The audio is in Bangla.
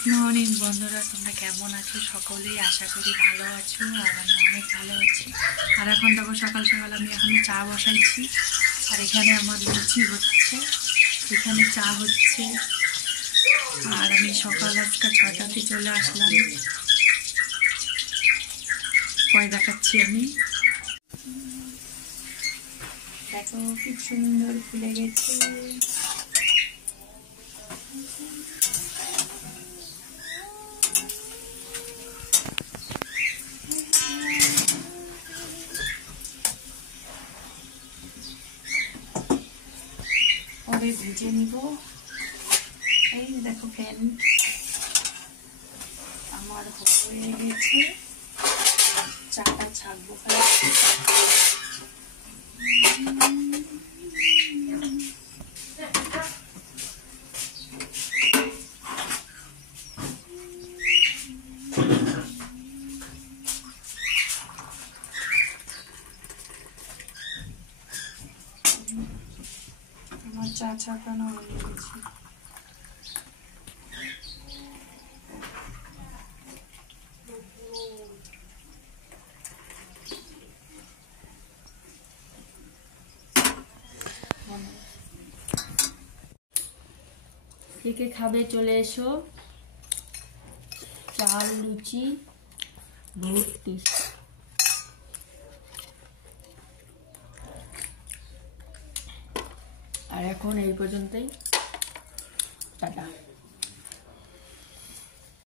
গুড মর্নিং বন্ধুরা, তোমরা কেমন আছো? সকলেই আশা করি ভালো আছো। আর আমি অনেক ভালো আছি। আর এখন দেখো সকাল সকাল আমি এখন চা বসাইছি। আর এখানে আমার লুচি হচ্ছে, এখানে চা হচ্ছে। আর আমি সকাল আজকে 6টাতে চলে আসলাম। পরে দেখাচ্ছি আমি। দেখো খুব সুন্দর ফুলে গেছে। পরে ভেজে নিব। এই দেখো ফ্যান আমার হয়ে গেছে। চাটা ছাড়বো আমার চা ছাকানো হয়ে গেছে। কে খাবে চলে এসো। চাল লুচি ভর্তি। আর এখন এই পর্যন্তই, টাটা।